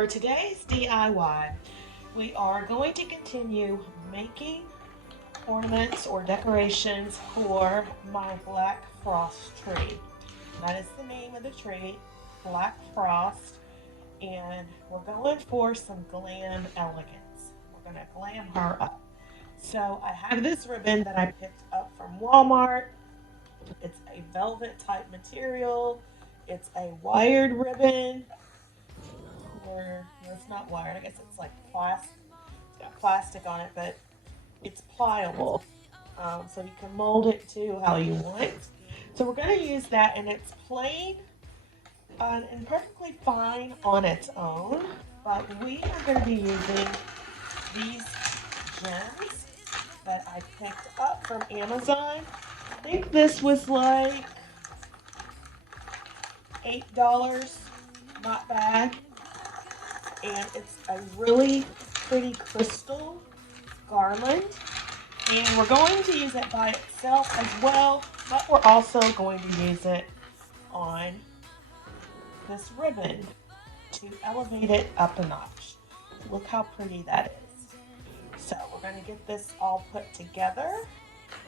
for today's DIY, we are going to continue making ornaments or decorations for my black frost tree. That is the name of the tree, Black Frost, and we're going for some glam elegance. We're going to glam her up. So I have this ribbon that I picked up from Walmart. It's a velvet type material. It's a wired ribbon. Or no, it's not wired. I guess it's like plastic. It's got plastic on it, but it's pliable. So you can mold it to how you want. So we're going to use that, and it's plain and perfectly fine on its own. But we are going to be using these gems that I picked up from Amazon. I think this was like $8. Not bad. And it's a really pretty crystal garland, and we're going to use it by itself as well, but we're also going to use it on this ribbon to elevate it up a notch. Look how pretty that is. So we're going to get this all put together,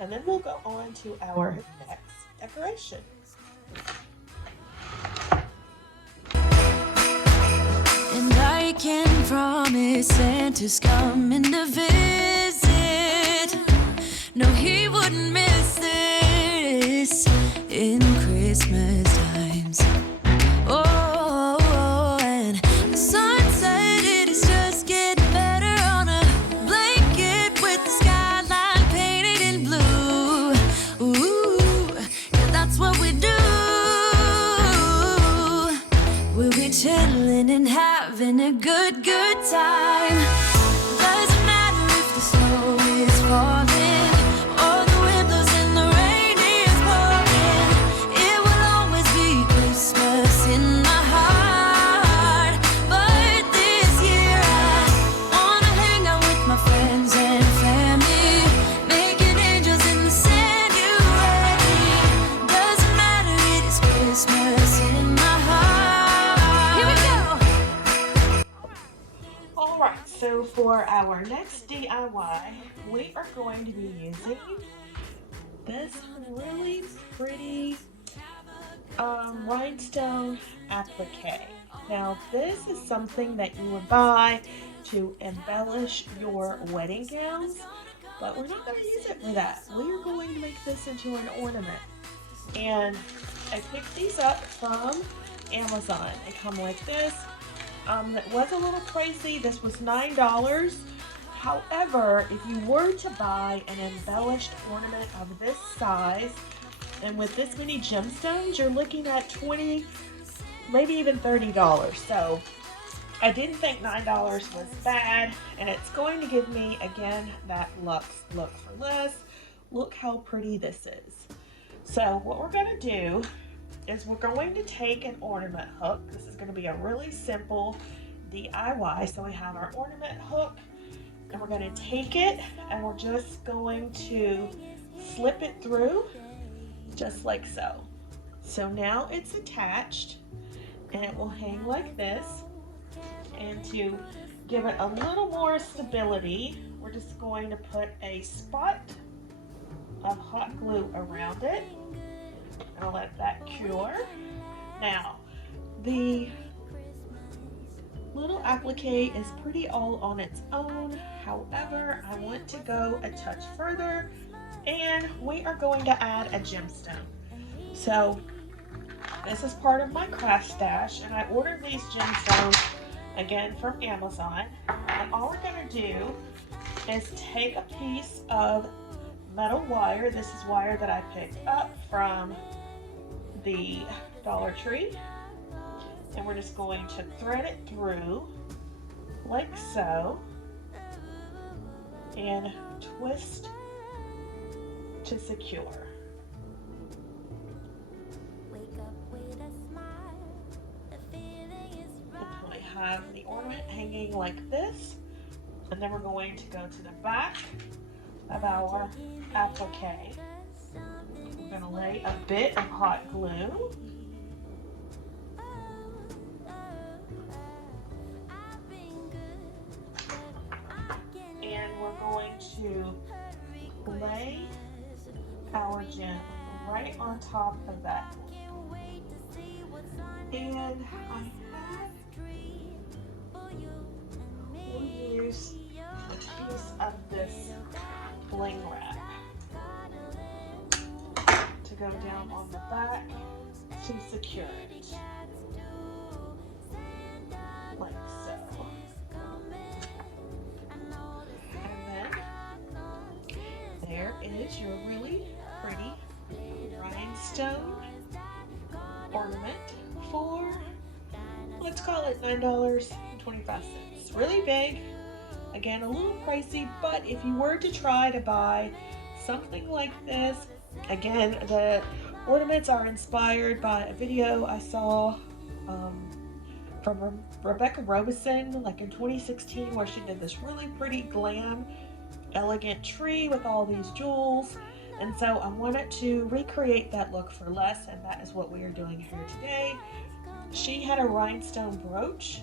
and then we'll go on to our next decoration. And I can promise Santa's coming to visit. No, he wouldn't miss this in Christmas times. Oh, and the sunset, it is just getting better on a blanket with the skyline painted in blue. Ooh, yeah, that's what we do. We'll be chilling and having a good time. Doesn't matter if the snow is falling or the wind blows and the rain is pouring. It will always be Christmas in my heart. But this year I wanna hang out with my friends and family, making angels in the sand. You ready? Doesn't matter, it is Christmas in my heart. Here we go. Alright, so for our next DIY, we are going to be using this really pretty rhinestone applique. Now this is something that you would buy to embellish your wedding gowns, but we're not going to use it for that. We are going to make this into an ornament. And I picked these up from Amazon. They come like this. That was a little pricey. This was $9. However, if you were to buy an embellished ornament of this size and with this many gemstones, you're looking at $20, maybe even $30. So I didn't think $9 was bad, and it's going to give me, again, that Luxe look for less. Look how pretty this is. So what we're going to do is we're going to take an ornament hook. This is going to be a really simple DIY. So we have our ornament hook, and we're going to take it and we're just going to slip it through just like so. So now it's attached, and it will hang like this. And to give it a little more stability, we're just going to put a spot of hot glue around it. I'll let that cure. Now, the little applique is pretty all on its own. However, I want to go a touch further, and we are going to add a gemstone. So this is part of my craft stash, and I ordered these gemstones again from Amazon. And all we're going to do is take a piece of metal wire. This is wire that I picked up from the Dollar Tree, and we're just going to thread it through like so and twist to secure. Until I have the ornament hanging like this, and then we're going to go to the back of our applique. We're going to lay a bit of hot glue. going to lay our gem right on top of that. And we'll use a piece of this bling wrap to go down on the back to secure it, like so. And then there is your really pretty rhinestone ornament for, let's call it $9.25. Really big, again a little pricey, but if you were to try to buy something like this, again the ornaments are inspired by a video I saw from Rebecca Robeson like in 2016, where she did this really pretty glam elegant tree with all these jewels. And so I wanted to recreate that look for less, and that is what we are doing here today. She had a rhinestone brooch.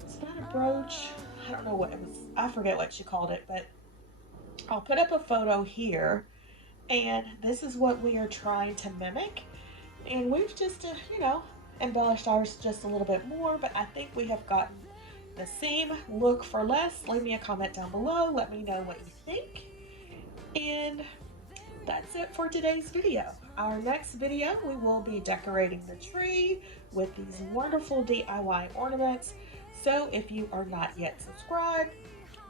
It's not a brooch, I don't know what it was, I forget what she called it, but I'll put up a photo here. And this is what we are trying to mimic. And we've just, embellished ours just a little bit more, but I think we have gotten the same look for less. Leave me a comment down below, let me know what you think. And that's it for today's video. Our next video, we will be decorating the tree with these wonderful DIY ornaments. So if you are not yet subscribed,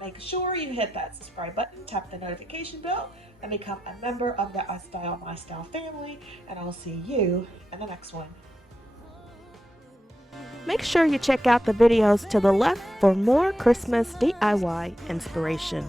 make sure you hit that subscribe button, tap the notification bell, and become a member of the iStylEmystyle family, and I'll see you in the next one. Make sure you check out the videos to the left for more Christmas DIY inspiration.